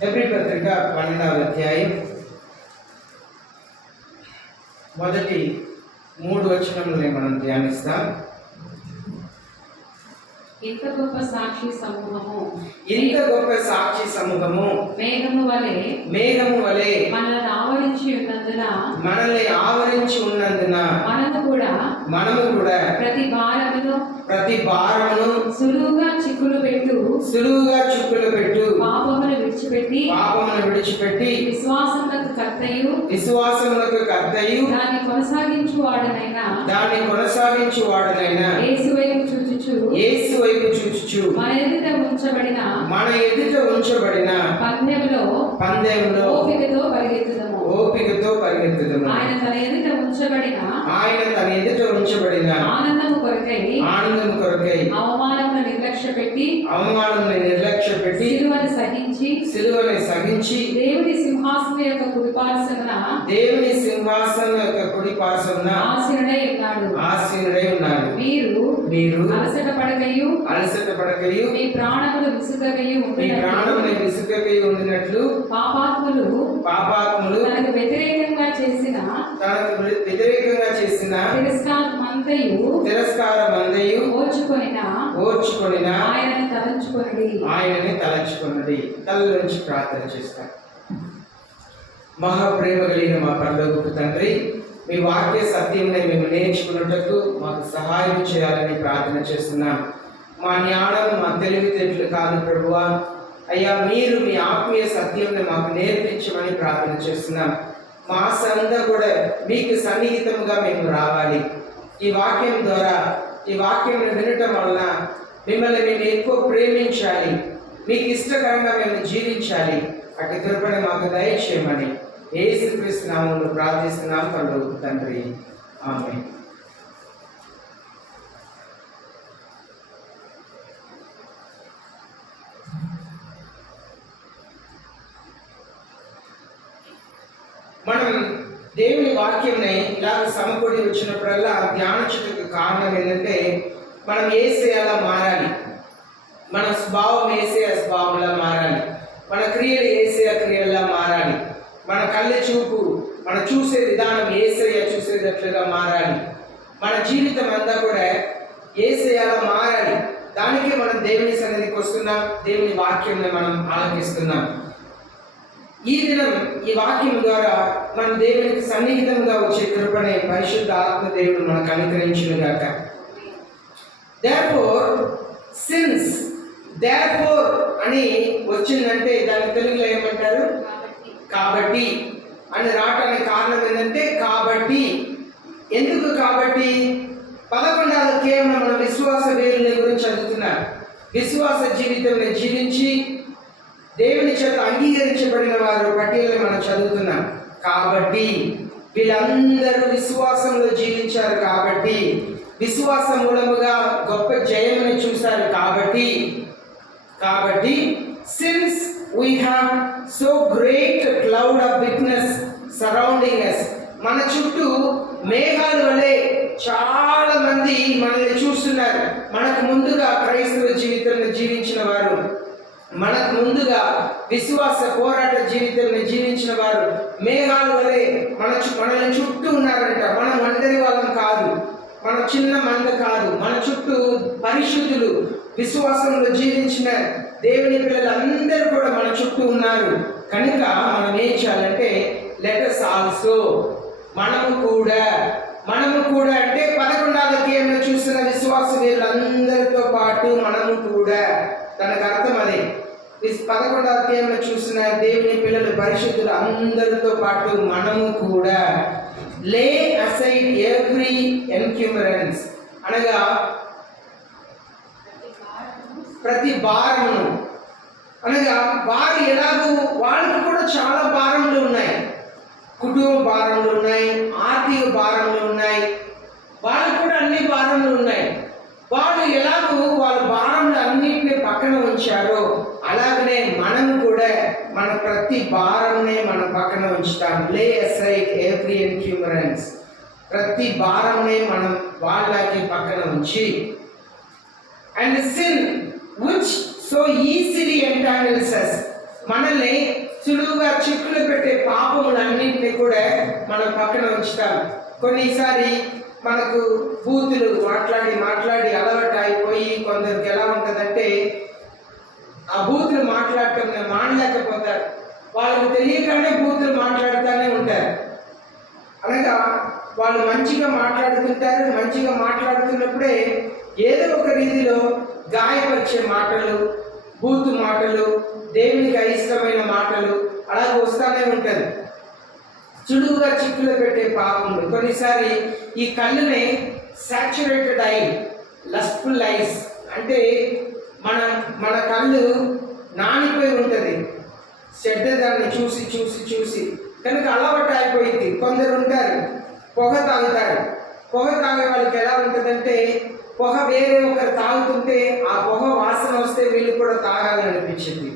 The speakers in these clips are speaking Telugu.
హెబ్రీ పత్రిక 12వ అధ్యాయం మొదటి 3 వచనములను మనం ధ్యానిస్తాం. ఇంత గొప్ప సాక్షి సమూహము మేఘము వలె మనల్ని ఆవరించి ఉన్నందున మనము కూడా ప్రతి భారమును సులువుగా చిక్కులు పెట్టు పాపమును విడిచిపెట్టి విశ్వాసమునకు కర్తయు దాన్ని కొనసాగించు వాడనైనా యేసు వైపు చూచుచు మన ఎదుట ఉంచబడిన పందెములో ఓపికతో పరిగెత్తుదము. ఆయన తన ఎదుట ఉంచబడిన ఆనందము కొరకై అవమానమును నిర్లక్ష్యపెట్టి సిలువను సహించి దేవుని సింహాసనం యొక్క కుడి పార్శ్వమున ఆసీనుడై ఉన్నాడు. మీరు అలసట పడకయు మీ ప్రాణములు విసుగకయు ఉండినట్లు పాపాత్ములు తనకు వ్యతిరేకంగా చేసిన తిరస్కారమంతయు ఓర్చుకొనిన ఆయనని తలంచుకొనుడి. తలలోంచి ప్రార్థన చేస్తాం. మహాప్రేమ కలిగిన మా పరలోకపు తండ్రి, మీ వాక్య సత్యంని మేము నేర్చుకున్నట్టుకు మాకు సహాయం చేయాలని ప్రార్థన చేస్తున్నాం. మా జ్ఞానం, మా తెలివితేటలు కాదు ప్రభువా. అయ్యా, మీరు మీ ఆత్మీయ సత్యంని మాకు నేర్పించమని ప్రార్థన చేస్తున్నాం. మా సంతా కూడా మీకు సన్నిహితముగా మేము రావాలి. ఈ వాక్యం ద్వారా, ఈ వాక్యం వినటం వలన మిమ్మల్ని మేము ఎక్కువ ప్రేమించాలి, మీకు ఇష్టకరంగా మేము జీవించాలి. అటు కృపను మాకు దయచేయమని యేసుక్రీస్తు నామములో ప్రార్థిస్తున్నాం పరలోకపు తండ్రి, ఆమేన్. మనం దేవుని వాక్యంని ఇలాగ సమకూడి వచ్చినప్పుడల్లా ధ్యానించుటకు కారణం ఏంటంటే, మనం యేసయ్యలా మారాలి, మన స్వభావం యేసయ్య స్వభావంలా మారాలి, మన క్రియలు యేసయ్య క్రియల్లా మారాలి, మన కళ్ళ చూపు, మన చూసే విధానం యేసయ్య చూసేటట్లుగా మారాలి, మన జీవితం అంతా కూడా యేసయ్యలా మారాలి. దానికి మనం దేవుని సన్నిధికి వస్తున్నాం, దేవుని వాక్యంని మనం ఆలకిస్తున్నాం. ఈ దినం ఈ వాక్యం ద్వారా మన దేవునికి సన్నిహితంగా వచ్చే కృపనే పరిశుద్ధ ఆత్మ దేవుడు మనకు అనుగ్రహించునుగాక. therefore అని వచ్చిందంటే దాని తెలుగులో ఏమంటారు? కాబట్టి అని రావటానికి కారణం ఏంటంటే, కాబట్టి. ఎందుకు కాబట్టి? 11వ అధ్యాయంలో మన విశ్వాస వేరుల గురించి చదువుతున్నారు. విశ్వాస జీవితంలో జీవించి దేవుని చేత అంగీకరించబడిన వారు పట్టికలను మనం చదువుతున్నాం. కాబట్టి వీళ్ళందరూ విశ్వాసంలో జీవించారు, కాబట్టి విశ్వాసం మూలముగా గొప్ప జయమును చూశారు. కాబట్టి since we have so great cloud of witness surrounding us, మన చుట్టూ మేఘాల వలె చాలా మంది మనల్ని చూస్తున్నారు. మనకు ముందుగా క్రైస్తవ జీవితంలో జీవించిన వారు, మనకు ముందుగా విశ్వాస పోరాట జీవితంలో జీవించిన వారు మేఘాల వలె మనల్ని చుట్టూ ఉన్నారంట. మనం ఒంటరి వాళ్ళం కాదు, మన చిన్న మంద కాదు, మన చుట్టూ పరిశుద్ధులు, విశ్వాసంలో జీవించిన దేవుని పిల్లలందరూ కూడా మన చుట్టూ ఉన్నారు. కనుక మనం ఏం చేయాలంటే, లెట్ us ఆల్సో, మనము కూడా అంటే 11వ అధ్యాయంలో చూసిన విశ్వాస వీరులందరితో పాటు మనము కూడా, తనకు అర్థం అదే. 11వ అధ్యాయంలో చూసిన దేవుని పిల్లలు పరిశుద్ధులు అందరితో పాటు మనము కూడా లే అసైడ్ ఎవ్రీ ఎన్క్యూమరెన్స్, అనగా ప్రతి భారమును, అనగా వారు ఎలాగూ వాళ్ళకు కూడా చాలా భారములు ఉన్నాయి, కుటుంబ భారములు ఉన్నాయి, ఆర్థిక భారములు ఉన్నాయి, వాళ్ళకు కూడా అన్ని భారములు ఉన్నాయి. వాళ్ళు ఎలాగూ వాళ్ళ భారములు అన్నింటినీ పక్కన ఉంచారో అలాగనే మనం కూడా మన ప్రతి భారమునే మనం పక్కన ఉంచుతాం. లే అసైడ్ ఎవ్రీ ఎన్క్యూమరెన్స్, ప్రతి భారమునే మనం వాళ్ళకి పక్కన ఉంచి, and sin which so easily entangles us, మనల్ని సులువుగా చిక్కులు పెట్టే పాపములన్నింటినీ కూడా మనం పక్కన ఉంచుతాం. కొన్నిసారి మనకు బూతులు మాట్లాడి మాట్లాడి అలవాటు అయిపోయి కొందరికి ఎలా ఉంటుందంటే ఆ బూతులు మాట్లాడటం మానలేకపోతారు. వాళ్ళకి తెలియకనే బూతులు మాట్లాడుతూనే ఉంటారు. అనగా వాళ్ళు మంచిగా మాట్లాడుతుంటారు. మంచిగా మాట్లాడుతున్నప్పుడే ఏదో ఒక రీతిలో గాయపరిచే మాటలు, బూతు మాటలు, దేవునికి అయిష్టమైన మాటలు అలాగే వస్తూనే ఉంటుంది. చుడువుగా చిక్కులు పెట్టే పాపములు. కొన్నిసారి ఈ కళ్ళుని సాచురేటెడ్ ఐ, లస్ట్ఫుల్ ఐస్ అంటే మన కళ్ళు నానిపోయి ఉంటుంది చెడ్డదాన్ని చూసి చూసి చూసి కనుక అలవాటు అయిపోయింది. కొందరు ఉంటారు పొగ తాగుతారు. పొగ తాగే వాళ్ళకి ఎలా ఉంటుందంటే పొగ వేరే ఒకరు తాగుతుంటే ఆ పొగ వాసన వస్తే వీళ్ళు కూడా తాగాలని అనిపించింది.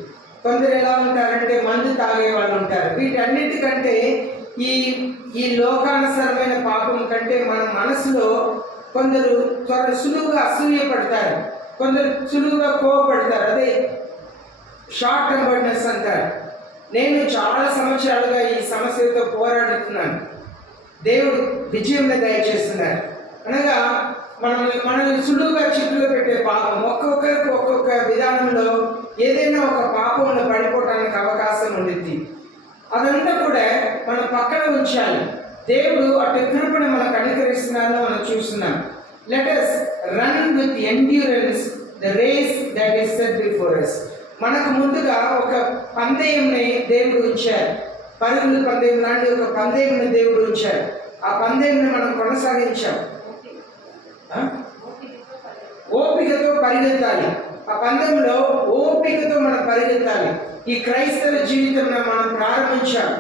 కొందరు ఎలా ఉంటారంటే మందు తాగే వాళ్ళు ఉంటారు. వీటన్నిటికంటే ఈ లోకానుసరమైన పాపం కంటే మన మనసులో కొందరు సులువుగా అసూయపడతారు, కొందరు సులువుగా కోపపడతారు. అదే షార్ట్ టెంపర్డ్నెస్ అంటారు. నేను చాలా సంవత్సరాలుగా ఈ సమస్యలతో పోరాడుతున్నాను. దేవుడు విజయం దయచేస్తున్నారు. అనగా మనల్ని సులువుగా చిక్కులో పెట్టే పాపం ఒక్కొక్కరికి ఒక్కొక్క విధానంలో ఏదైనా ఒక పాపంలో పడిపోవడానికి అవకాశం ఉండిద్ది. అదంతా కూడా మనం పక్కన ఉంచాలి. దేవుడు అటు కృపను మనకు అనుకరిస్తున్నారని మనం చూస్తున్నాం. Let us run with endurance the race that is set before us. మనకు ముందుగా ఒక పందెంని దేవుడు ఉంచారు. పరుగుల పందెం లాంటి ఒక పందెంని దేవుడు ఉంచారు. ఆ పందెంని మనం కొనసాగించాం. ఓపికతో పరిగెత్తాలి. ఆ పందెంలో ఓపికతో మనం పరిగెత్తాలి. ఈ క్రైస్తవ జీవితం మనం ప్రారంభించాం.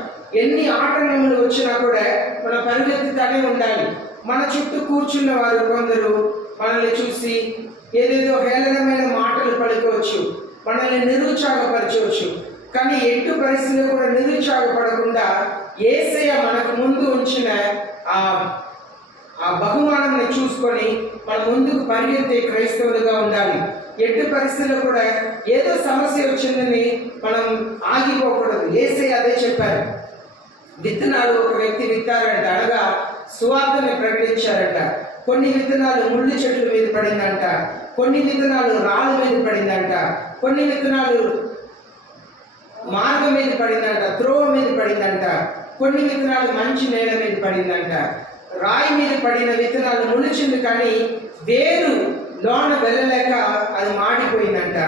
ఎన్ని ఆటంకములు వచ్చినా కూడా మనం పరిగెత్తుతానే ఉండాలి. మన చుట్టూ కూర్చున్న వారు కొందరు మనల్ని చూసి ఏదేదో హేళనమైన మాటలు పలుకోవచ్చు, మనల్ని నిరుత్సాహపరచవచ్చు. కానీ ఎట్టి పరిస్థితుల్లో కూడా నిరుత్సాహపడకుండా యేసయ్య మనకు ముందు ఉంచిన ఆ బహుమానాన్ని చూసుకొని మన ముందుకు పరిగెత్తే క్రైస్తవులుగా ఉండాలి. ఎట్టి పరిస్థితుల్లో కూడా ఏదో సమస్య వచ్చిందని మనం ఆగిపోకూడదు. యేసయ్య అదే చెప్పారు. విత్తనాలు ఒక వ్యక్తి విత్తారంట, అనగా సువార్తని ప్రకటించారంట. కొన్ని విత్తనాలు ముళ్ళు చెట్ల మీద పడిందంట, కొన్ని విత్తనాలు రాళ్ళ మీద పడిందంట, కొన్ని విత్తనాలు మార్గం మీద పడిందంట, త్రోవ మీద పడిందంట, కొన్ని విత్తనాలు మంచి నేల మీద పడిందంట. రాయి మీద పడిన విత్తనాలు మొలిచింది కానీ వేరు లోన వెళ్ళలేక అది మాడిపోయిందంట.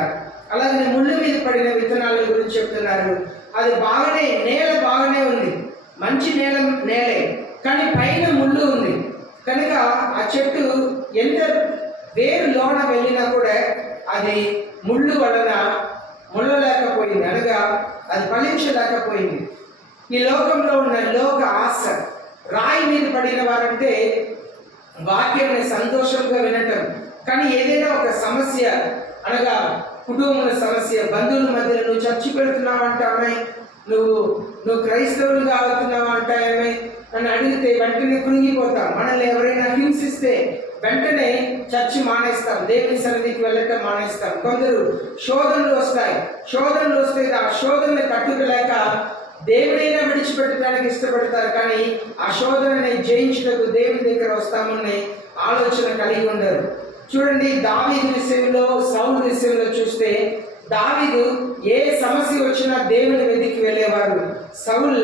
అలాగే ముళ్ళు మీద పడిన విత్తనాల గురించి చెప్తున్నారు. అది నేల బాగానే ఉంది, మంచి నేలే, కానీ పైన ముళ్ళు ఉంది. కనుక ఆ చెట్టు ఎంత వేరు లోన వెళ్ళినా కూడా అది ముళ్ళు వలన ముళ్ళలేకపోయింది, అనగా అది ఫలించలేకపోయింది. ఈ లోకంలో ఉన్న లోక ఆశ, రాయి మీద పడిన వారంటే వాక్యాన్ని సంతోషంగా వినటం, కానీ ఏదైనా ఒక సమస్య, అనగా కుటుంబ సమస్య, బంధువుల మధ్యలో నువ్వు చర్చి పెడుతున్నావు అంటామే, నువ్వు క్రైస్తవులుగా అవుతున్నావు అంటామే అని అడిగితే వెంటనే కృంగిపోతాం. మనల్ని ఎవరైనా హింసిస్తే వెంటనే చర్చి మానేస్తాం, దేవుని సన్నిధికి వెళ్ళటం మానేస్తాం. కొందరు శోధనలు వస్తే ఆ శోధనని తట్టుకోలేక దేవుడైనా విడిచిపెట్టడానికి ఇష్టపడతారు, కానీ ఆ శోధనని జయించుటకు దేవుని దగ్గర వస్తామని ఆలోచన కలిగి ఉండరు. చూడండి, దావీదు విషయంలో, సౌలు విషయంలో చూస్తే దావీదు ఏ సమస్య వచ్చినా దేవుని వెతికి వెళ్ళేవారు. సౌలు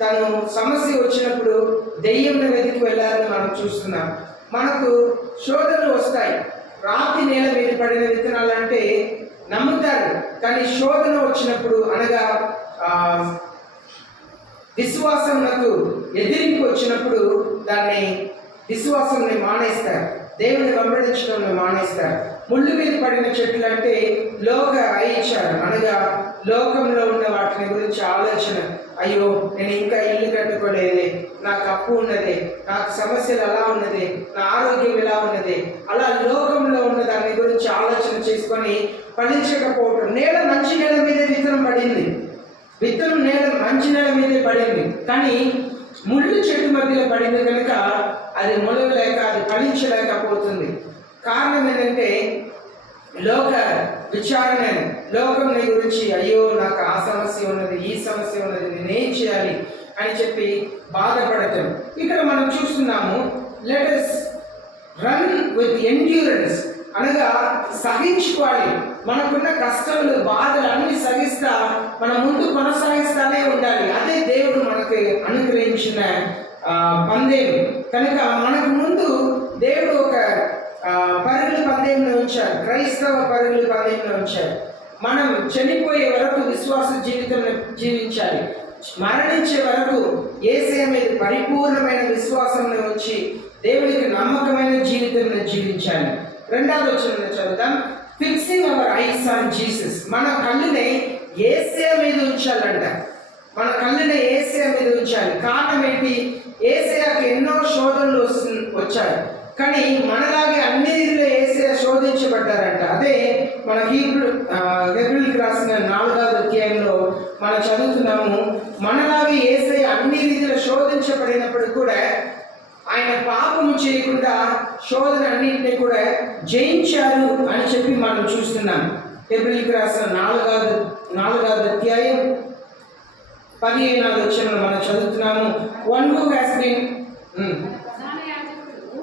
తను సమస్య వచ్చినప్పుడు దెయ్యంని వెతికి వెళ్ళారని మనం చూస్తున్నాం. మనకు శోధనలు వస్తాయి. రాతి నేల మీద పడిన విత్తనాలు అంటే నమ్ముతారు, కానీ శోధన వచ్చినప్పుడు, అనగా విశ్వాసంకు ఎదిరింపు వచ్చినప్పుడు దాన్ని విశ్వాసాన్ని మానేస్తారు, దేవుని వెంబడించడం మానేస్తారు. ముళ్ళు మీద పడిన చెట్లు అంటే లోక ఐచ్ఛారు, అనగా లోకంలో ఉన్న వాటిని గురించి ఆలోచన. అయ్యో, నేను ఇంకా ఇల్లు కట్టుకోలేదే, నాకు అప్పు ఉన్నదే, నాకు సమస్యలు అలా ఉన్నదే, నా ఆరోగ్యం ఎలా ఉన్నదే, అలా లోకంలో ఉన్న దాని గురించి ఆలోచన చేసుకొని ఫలించకపోవటం. మంచి నేల మీదే విత్తనం పడింది, విత్తనం మంచి నేల మీదే పడింది, కానీ ముళ్ళు చెట్టు మధ్యలో పడింది కనుక అది మొలవలేక, అది ఫలించలేకపోతుంది. కారణం ఏంటంటే లోక విచారణ, లోకం నీ గురించి, అయ్యో నాకు ఆ సమస్య ఉన్నది, ఈ సమస్య ఉన్నది, నేనేం చేయాలి అని చెప్పి బాధపడటం. ఇక్కడ మనం చూస్తున్నాము, let us run with endurance, అనగా సహించుకోవాలి. మనకున్న కష్టములు, బాధలు అన్ని సహిస్తా మనం ముందు కొనసాగిస్తానే ఉండాలి. అదే దేవుడు మనకు అనుగ్రహించిన పందెం. కనుక మనకు ముందు దేవుడు ఒక పరుగుల పందెంలో ఉంచారు, క్రైస్తవ పరుగుల పందెంలో ఉంచారు. మనం చనిపోయే వరకు విశ్వాస జీవితం జీవించాలి. మరణించే వరకు యేసయ్య మీద పరిపూర్ణమైన విశ్వాసంలో ఉంచి దేవునికి నమ్మకమైన జీవితంలో జీవించాలి. రెండవ వచనంలో చదువుతాం, fixing our eyes on Jesus. మన కళ్ళుని యేసయ్య మీద ఉంచాలంట. మన కళ్ళుని యేసయ్య మీద ఉంచాలి. కారణం ఏంటి? యేసయ్యకి ఎన్నో శోధనలు వచ్చాయి, కానీ మనలాగే అన్ని రీతిలో యేసయ్య శోధించబడ్డారంట. అదే మన హెబ్రీయులకు రాసిన 4వ అధ్యాయంలో మనం చదువుతున్నాము, మనలాగే యేసయ్య అన్ని రీతిలో శోధించబడినప్పుడు కూడా ఆయన పాపము చేయకుండా శోధన అన్నింటినీ కూడా జయించారు అని చెప్పి మనం చూస్తున్నాం. హెబ్రీయులకు రాసిన 4వ అధ్యాయం 15వ వచనంలో మనం చదువుతున్నాము, వన్ హూ హ్యాస్ బీన్,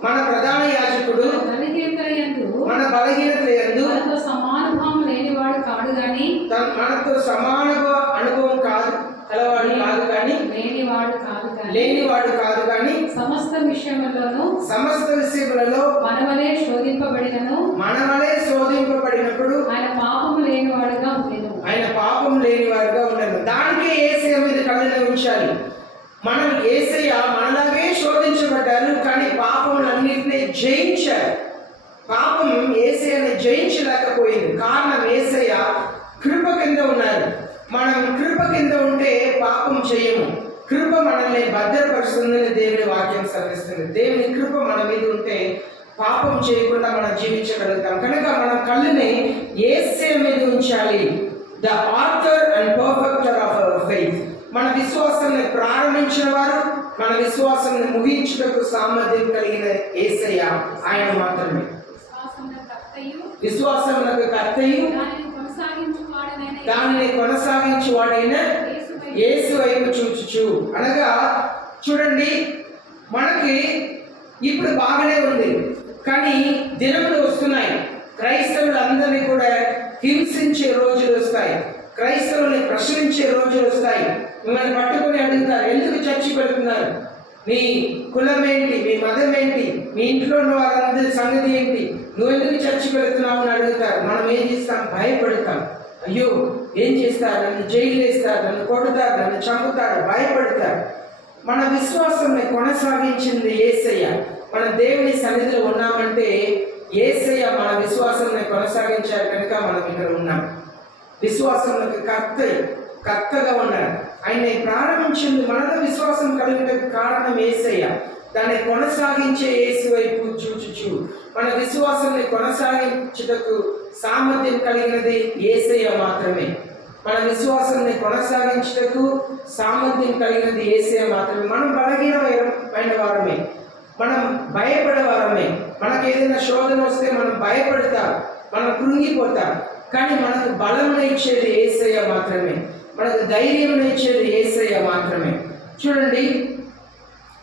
మన ప్రధాన యాజకుడు మన బలహీనతల యందు మనతో సమాన లేనివాడు కాదు కానీ, మనతో సమాన అనుభవం కాదు కలవాడు కాదు కానీ, లేనివాడు కాదు కానీ, సమస్త విషయములలో మనవలే శోధింపబడినప్పుడు ఆయన పాపం లేనివాడుగా ఉండను. దానికే యేసయ్య మీద కళ్ళని ఉంచాలి. మనం యేసయ్య మనలాగే శోధించబడ్డారు, కానీ పాపములన్నింటినీ జయించారు. పాపం యేసయ్యని జయించలేకపోయింది. కారణం యేసయ్య కృప కింద ఉన్నారు. మనం కృప కింద ఉంటే పాపం చేయము. కృప మనల్ని భద్రపరుస్తుందని దేవుని వాక్యం సెలవిస్తుంది. దేవుని కృప మన మీద ఉంటే పాపం చేయకుండా మనం జీవించగలుగుతాం. కనుక మన కళ్ళుని యేసయ్య మీద ఉంచాలి. The author and perfecter of our faith. మన విశ్వాసాన్ని ప్రారంభించిన వారు, మన విశ్వాసాన్ని ముగించుటకు సామర్థ్యం కలిగిన యేసయ్య ఆయన మాత్రమే. విశ్వాసమునకు కర్తయు దానిని కొనసాగించువాడైన యేసు వైపు చూచుచు. అనగా చూడండి, మనకి ఇప్పుడు బాగానే ఉంది, కానీ దినములు వస్తున్నాయి. క్రైస్తవులు అందరినీ కూడా హింసించే రోజులు వస్తాయి. క్రైస్తవుల్ని ప్రశ్నించే రోజులు వస్తాయి. మిమ్మల్ని పట్టుకుని అడుగుతారు, ఎందుకు చర్చి పెడుతున్నారు, మీ కులం ఏంటి, మీ మతం ఏంటి, మీ ఇంట్లో ఉన్న వారందరి సంగతి ఏంటి, నువ్వు ఎందుకు చర్చి పెడుతున్నావు అని అడుగుతారు. మనం ఏం చేస్తాం? భయపడతాం. అయ్యో ఏం చేస్తారు, నన్ను జైలు వేస్తారు, నన్ను కొడతారు, నన్ను చంపుతారు, భయపడతారు. మన విశ్వాసాన్ని కొనసాగించింది యేసయ్య. మన దేవుని సన్నిధిలో ఉన్నామంటే యేసయ్య మన విశ్వాసాన్ని కొనసాగించారు కనుక మనం ఇక్కడ ఉన్నాం. విశ్వాసంలోకి కర్తగా ఉన్నాడు. ఆయన్ని ప్రారంభించింది మనలో విశ్వాసం కలిగినకు కారణం యేసయ్య. దాన్ని కొనసాగించే యేసు వైపు చూచుచు మన విశ్వాసాన్ని కొనసాగించుటకు సామర్థ్యం కలిగినది యేసయ్య మాత్రమే. మన విశ్వాసాన్ని కొనసాగించుటకు సామర్థ్యం కలిగినది యేసయ్య మాత్రమే. మనం బలహీనమైన వారమే, మనం భయపడే వారమే. మనకు ఏదైనా శోధన వస్తే మనం భయపడతాం, మనం కృంగిపోతాం. కానీ మనకు బలం ఇచ్చేది యేసయ్య మాత్రమే, మనకు ధైర్యం ఇచ్చేది యేసయ్య మాత్రమే. చూడండి,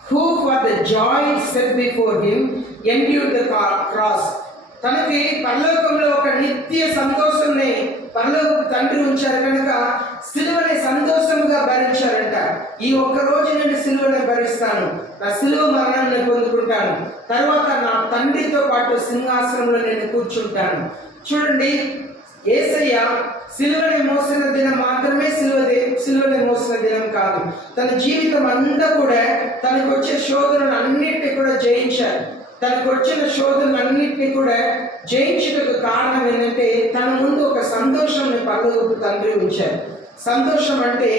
who for the joy set before him endured the cross. తనకి పరలోకంలో ఒక నిత్య సంతోషాన్ని పరలోక తండ్రి ఉంచారు కనుక సిలువని సంతోషంగా భరించారంట. ఈ ఒక్క రోజు నేను సిలువని భరిస్తాను, నా సిలువ మరణాన్ని పొందుకుంటాను, తర్వాత నా తండ్రితో పాటు సింహాసనంలో నేను కూర్చుంటాను. చూడండి, యేసయ్య సిలువని మోసిన దినం మాత్రమే సిలువని మోసిన దినం కాదు. తన జీవితం అంతా కూడా తనకు వచ్చే శోధనలు అన్నింటినీ కూడా జయించారు. తనకు వచ్చిన శోధనలు అన్నింటినీ కూడా జయించుటకు కారణం ఏంటంటే తన ముందు ఒక సంతోషాన్ని పరలోకపు తండ్రి ఉంచారు. సంతోషం అంటే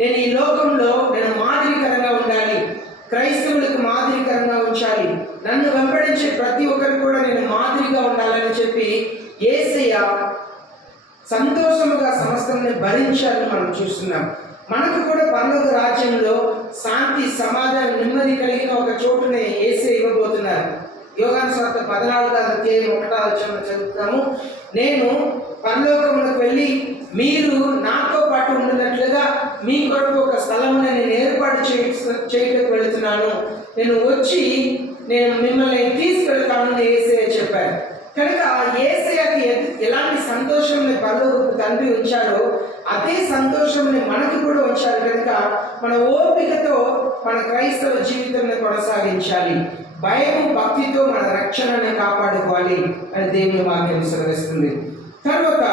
నేను ఈ లోకంలో నేను మాదిరికరంగా ఉండాలి, క్రైస్తవులకు మాదిరికరంగా ఉంచాలి, నన్ను వెంబడించే ప్రతి ఒక్కరు కూడా నేను మాదిరిగా ఉండాలని చెప్పి యేసయ్య సంతోషముగా సమస్తాన్ని భరించాలని మనం చూస్తున్నాం. మనకు కూడా పరలోక రాజ్యంలో శాంతి, సమాధానం, నెమ్మది కలిగిన ఒక చోటుని యేసయ్య ఇవ్వబోతున్నారు. యోహాను సువార్త 14వ అధ్యాయం 1వ వచనం చదువుతాము. నేను పరలోకములకు వెళ్ళి మీరు నాతో పాటు ఉండినట్లుగా మీ కొరకు ఒక స్థలమును నేను ఏర్పాటు చేయడానికి వెళుతున్నాను, నేను వచ్చి నేను మిమ్మల్ని తీసుకెళ్తానని యేసయ్య చెప్పారు. కనుక యేసయ్యకి ఎలాంటి సంతోషంని పరలోకపు తండ్రి ఉంచారో అదే సంతోషంని మనకి కూడా ఉంచారు. కనుక మన ఓపికతో మన క్రైస్తవ జీవితాన్ని కొనసాగించాలి, భయం భక్తితో మన రక్షణని కాపాడుకోవాలి అని దేవుని వాక్యం సెలవిస్తుంది. తర్వాత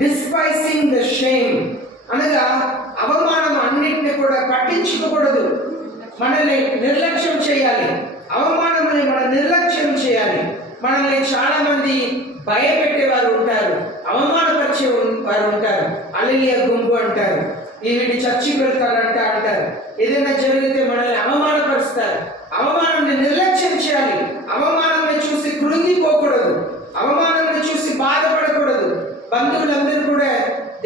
డిస్పైసింగ్ ద షేమ్ అనగా అవమానం అన్నిటిని కూడా పట్టించుకోకూడదు, మనల్ని నిర్లక్ష్యం చేయాలి, అవమానముని మనం నిర్లక్ష్యం చేయాలి. మనల్ని చాలా మంది భయపెట్టేవారు ఉంటారు, అవమానపరిచే వారు ఉంటారు, అలలియ గుంపు అంటారు, వీడి చర్చికి వెళ్తారంట అంటారు. ఏదైనా జరిగితే మనల్ని అవమానపరుస్తారు. అవమానాన్ని నిర్లక్ష్యం చేయాలి, అవమానాన్ని చూసి కృంగిపోకూడదు, అవమానాన్ని చూసి బాధపడకూడదు. బంధువులందరూ కూడా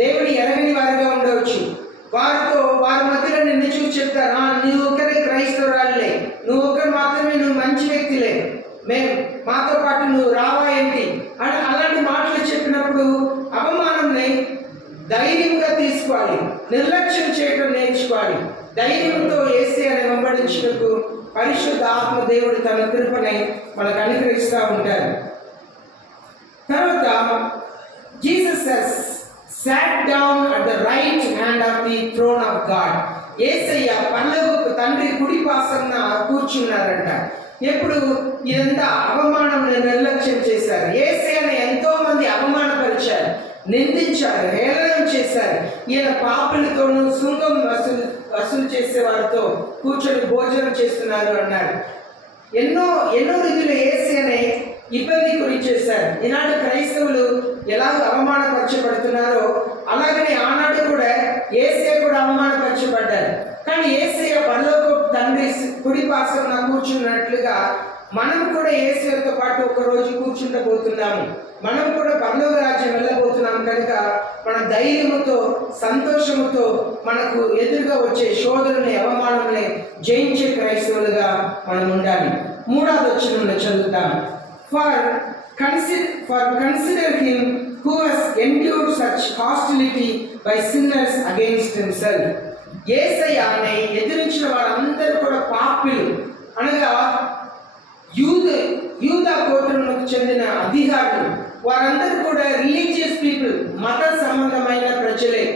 దేవుని ఎరగని వారిగా ఉండవచ్చు, వారి మధ్యలో నిన్ను చూసి చెప్తారు, నువ్వు ఒక్కరే క్రైస్తవురాలే, నువ్వు ఒక్కరు మాత్రమే, నువ్వు మంచి వ్యక్తిలే, మాతో పాటు నువ్వు రావా ఏంటి అని అలాంటి మాటలు చెప్పినప్పుడు అవమానంని ధైర్యంగా తీసుకోవాలి, నిర్లక్ష్యం చేయడం నేర్చుకోవాలి. ధైర్యంతో యేసయ్యని వెంబడించుటకు పరిశుద్ధ ఆత్మ దేవుడు తన కృపని మనకు అనుగ్రహిస్తూ ఉంటారు. తర్వాత Jesus sat down at the right hand of the throne of God. యేసయ్య పరలోకపు తండ్రి కుడి పార్శ్వన కూర్చున్నారంట. ఎప్పుడు ఇదంతా అవమానం నిర్లక్ష్యం చేశారు. యేసయ్యని ఎంతో మంది అవమానపరిచారు, నిందించారు, హేళన చేశారు. ఈయన పాపులతోనూ సుంగం వసూలు చేసే వారితో కూర్చొని భోజనం చేస్తున్నారు అన్నాడు. ఎన్నో రీతిలో యేసయ్యని ఇబ్బంది గురి చేశారు. ఈనాడు క్రైస్తవులు ఎలా అవమానపరచబడుతున్నారో అలాగనే ఆనాడు కూడా యేసయ్య కూడా అవమానపరచబడ్డారు. కానీ యేసయ్య పరలోకపు తండ్రి కుడి పార్శ్వన కూర్చున్నట్లుగా మనం కూడా యేసయ్యతో పాటు ఒక రోజు కూర్చుండబోతున్నాము. మనం కూడా పరలోక రాజ్యం వెళ్ళబోతున్నాం. కనుక మన ధైర్యముతో సంతోషముతో మనకు ఎదురుగా వచ్చే శోధనని అవమానాలని జయించే క్రైస్తవులుగా మనం ఉండాలి. 3వ వచనంలో చదువుతాం. For consider him who has endured such hostility by sinners against himself. యేసయ్యని ఎదిరించిన వారందరూ కూడా పాపులు అనగా యూదా గోత్రములకు చెందిన అధికారులు, వారందరూ కూడా రిలీజియస్ పీపుల్, మత సంబంధమైన ప్రజలే.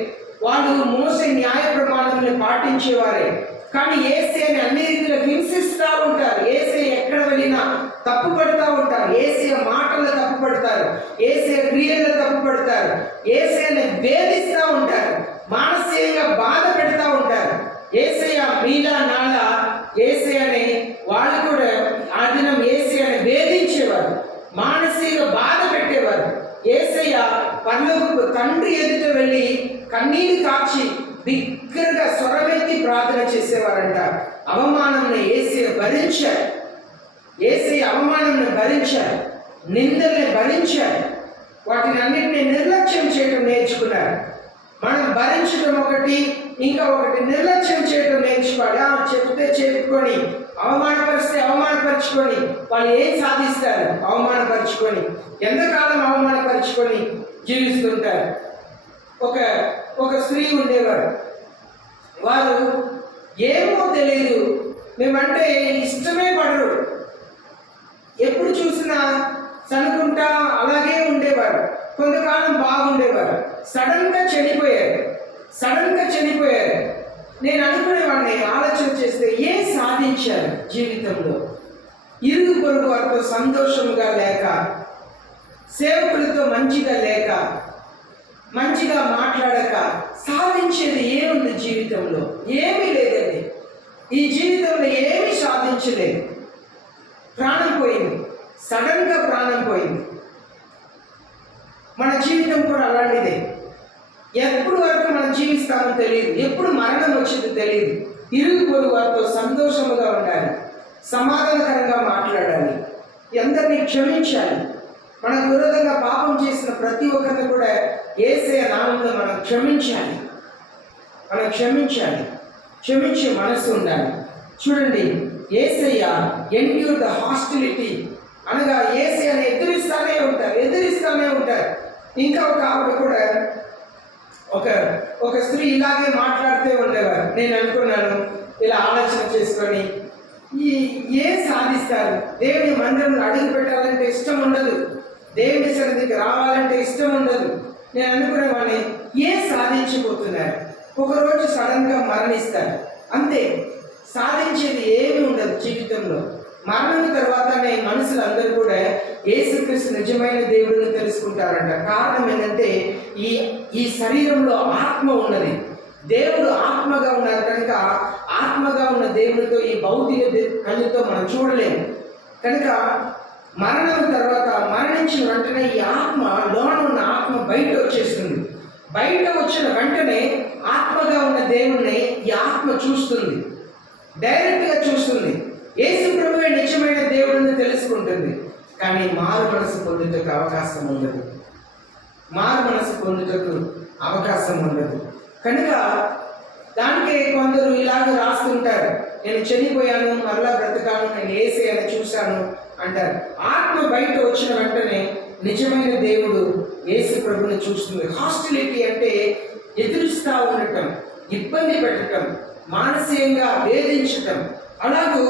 వాళ్ళు మోసే న్యాయ ప్రమాణాలను పాటించేవారే. కానీ యేసయ్యని అన్ని రీతిలో హింసిస్తూ ఉంటారు. యేసయ్య ఎక్కడ వెళ్ళినా తప్పు పడుతూ ఉంటారు. యేసయ్య మాటల్లో తప్పు పడతారు, యేసయ్య క్రియల్లో తప్పు పడతారు, యేసయ్యని వేధిస్తూ ఉంటారు, మానసికంగా బాధ పెడతా ఉంటారు. యేసయ్య మీలా నాలా యేసయ్యని వాళ్ళు కూడా ఆ దినం యేసయ్యని వేధించేవారు, మానసిక బాధ పెట్టేవారు. యేసయ్య పరలోకపు తండ్రి ఎదుట వెళ్ళి కన్నీరు కాచి బిగ్గరగా స్వరమెత్తి ప్రార్థన చేసేవారంట. అవమానంని యేసయ్య భరించారు, యేసయ్య అవమానంని భరించారు, నిందల్ని భరించారు, వాటిని అన్నింటినీ నిర్లక్ష్యం చేయడం నేర్చుకున్నారు. మనం భరించడం ఒకటి, ఇంకా ఒకటి నిర్లక్ష్యం చేయడం నేర్చుకోవాలి. చెప్తే చెప్పుకొని, అవమానపరిస్తే అవమానపరుచుకొని వాళ్ళు ఏం సాధిస్తారు? అవమానపరుచుకొని ఎంతకాలం అవమానపరుచుకొని జీవిస్తుంటారు. ఒక స్త్రీ ఉండేవారు, వారు ఏమో తెలియదు, మేమంటే ఇష్టమే పడరు, ఎప్పుడు చూసినా చనుకుంటా అలాగే ఉండేవారు. కొంతకాలం బాగుండేవారు, సడన్గా చనిపోయారు. నేను అనుకునేవాడిని, ఆలోచన చేస్తే ఏం సాధించారు జీవితంలో? ఇరుగు పొరుగు వారితో సంతోషంగా లేక, సేవకులతో మంచిగా లేక, మంచిగా మాట్లాడక సాధించేది ఏముంది జీవితంలో? ఏమీ లేదండి. ఈ జీవితంలో ఏమీ సాధించలేదు. ప్రాణం పోయింది, సడన్గా ప్రాణం పోయింది. మన జీవితం కూడా అలాంటిదే. ఎప్పుడు వరకు మనం జీవిస్తామో తెలియదు, ఎప్పుడు మరణం వచ్చిందో తెలియదు. ఇరుగు పొరుగు వారితో సంతోషముగా ఉండాలి, సమాధానకరంగా మాట్లాడాలి, అందరినీ క్షమించాలి. మనకు విరోధంగా పాపం చేసిన ప్రతి ఒక్కరిని కూడా యేసయ్య నామములో మనం క్షమించాలి. క్షమించే మనసు ఉండాలి. చూడండి, యేసయ్య ఎండ్యూర్ ద హాస్టిలిటీ అనగా యేసయ్యని ఎదిరిస్తానే ఉంటారు. ఇంకా ఒక ఆవిడ కూడా ఒక ఒక స్త్రీ ఇలాగే మాట్లాడుతూ ఉండేవారు. నేను అనుకున్నాను, ఇలా ఆలోచన చేసుకొని ఏం సాధిస్తారు? దేవుని మందిరంలో అడుగు పెట్టాలంటే ఇష్టం ఉండదు, దేవుని సన్నిధికి రావాలంటే ఇష్టం ఉండదు. నేను అనుకునేవాడిని, ఏం సాధించబోతున్నారు? ఒకరోజు సడన్గా మరణిస్తారు, అంతే. సాధించేది ఏమీ ఉండదు జీవితంలో. మరణం తర్వాతనే మనుషులందరూ కూడా యేసుక్రీస్తు నిజమైన దేవుడిని తెలుసుకుంటారంట. కారణం ఏంటంటే ఈ శరీరంలో ఆత్మ ఉన్నది. దేవుడు ఆత్మగా ఉన్నారు కనుక ఆత్మగా ఉన్న దేవుడితో ఈ భౌతిక కళ్ళతో మనం చూడలేము. కనుక మరణం తర్వాత మరణించిన వెంటనే ఈ ఆత్మ, లోన ఉన్న ఆత్మ బయట వచ్చేస్తుంది. బయట వచ్చిన వెంటనే ఆత్మగా ఉన్న దేవుణ్ణి ఈ ఆత్మ చూస్తుంది, డైరెక్ట్గా చూస్తుంది. యేసు ప్రభువే నిజమైన దేవుడిని తెలుసుకుంటుంది. కానీ మారు మనసు పొందుటకు అవకాశం ఉండదు, మారు మనసు పొందుటకు అవకాశం ఉండదు. కనుక దానికే కొందరు ఇలాగ రాస్తుంటారు, నేను చనిపోయాను, మరలా బ్రతకాను, నేను యేసయ్యను చూశాను అంటారు. ఆత్మ బయట వచ్చిన వెంటనే నిజమైన దేవుడు యేసు ప్రభుని చూస్తుంది. హాస్టిలిటీ అంటే ఎదురుస్తూ ఉండటం, ఇబ్బంది పెట్టడం, మానసికంగా వేధించటం. అలాగూ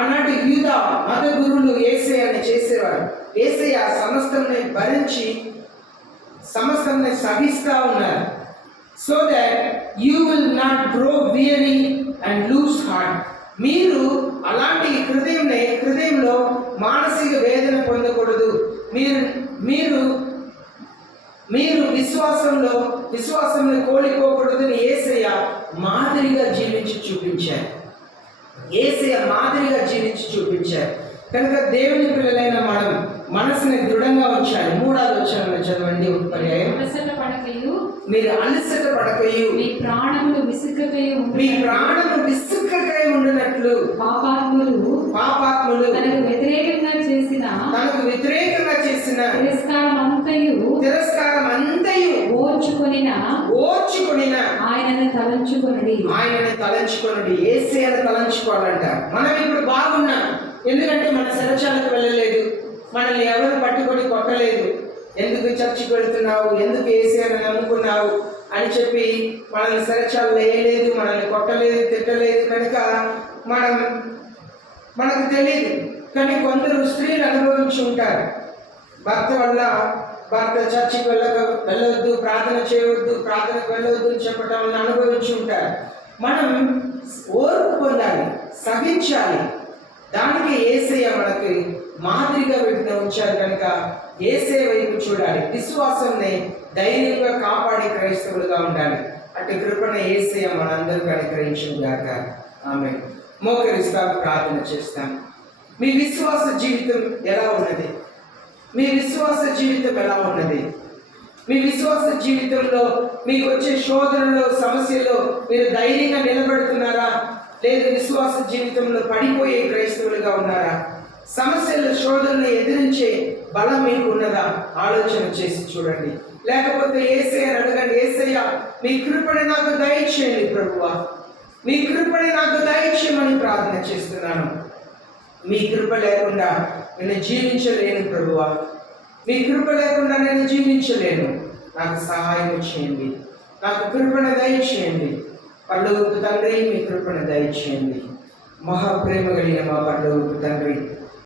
ఆనాటి యూదా మత గురువులు యేసయ్యని చేసేవారు. యేసయ్య సమస్తాన్ని భరించి సమస్తాన్ని సహిస్తూ ఉన్నారు. So that you will not grow weary and lose heart. మీరు అలాంటి హృదయంలో మానసిక వేదన పొందకూడదు. మీరు విశ్వాసంలో కోల్పోకూడదని యేసయ్య మాదిరిగా జీవించి చూపించారు. యేసయ్య మాదిరిగా జీవించి చూపించారు. కనుక దేవుని పిల్లలైన మనం మనసుని దృఢంగా ఉంచాలి. 3వ వచనంలో చదవండి ఒక పర్యాయం. మీరు అలసట పడకయు మీ ప్రాణములు విసుక్కకై ఉండినట్లు పాపాత్ములు తనకు వ్యతిరేకంగా చేసిన తిరస్కారం అంతయు ఓర్చుకొనిన ఆయనను తలంచుకొనుడి. యేసయ్యను తలంచుకోవాలంట. మనం ఇప్పుడు బాగున్నాం, ఎందుకంటే మన శరచాలకు వెళ్ళలేదు, మనల్ని ఎవరు పట్టుకొని కొట్టలేదు. ఎందుకు చర్చికి వెళ్తున్నావు, ఎందుకు యేసయ్యను నమ్ముకున్నావు అని చెప్పి మనల్ని శరచాలు వేయలేదు, మనల్ని కొట్టలేదు, తిట్టలేదు. కనుక మనకు తెలియదు. కానీ స్త్రీలు అనుభవించి ఉంటారు. భర్త చర్చికి వెళ్ళవద్దు, ప్రార్థన చేయవద్దు, ప్రార్థనకు వెళ్ళవద్దు అని చెప్పడం వల్ల అనుభవించి ఉంటారు. మనం ఓర్పు పొందాలి, సహించాలి. దానికి యేసయ్య మనకి మాదిరిగా వీటిని ఉంచారు. కనుక యేసయ్య వైపు చూడాలి, విశ్వాసాన్ని ధైర్యంగా కాపాడే క్రైస్తవులుగా ఉండాలి. అటు కృపణ యేసయ్య మనందరికీ అనుగ్రహించుగాక. ఆమేన్. మోకరిస్తాం, ప్రార్థన చేస్తాం. మీ విశ్వాస జీవితం ఎలా ఉన్నది? మీ విశ్వాస జీవితం ఎలా ఉన్నది? మీ విశ్వాస జీవితంలో మీకు వచ్చే శోధనలో, సమస్యల్లో మీరు ధైర్యంగా నిలబడుతున్నారా? లేదు విశ్వాస జీవితంలో పడిపోయే క్రైస్తవులుగా ఉన్నారా? సమస్యల శోధనను ఎదిరించే బలం మీకు ఉన్నదా? ఆలోచన చేసి చూడండి. లేకపోతే యేసయ్యని అడగండి, యేసయ్య మీ కృపని నాకు దయచేయండి ప్రభువా, మీ కృపని నాకు దయచేయమని ప్రార్థన చేస్తున్నాను. మీ కృప లేకుండా నేను జీవించలేను ప్రభువా, మీ కృప లేకుండా నేను జీవించలేను. నాకు సహాయం చేయండి, నాకు కృపను దయచేయండి. పరలోకపు తండ్రి, మీ కృపను దయచేయండి. మహాప్రేమ కలిగిన మా పరలోకపు తండ్రి,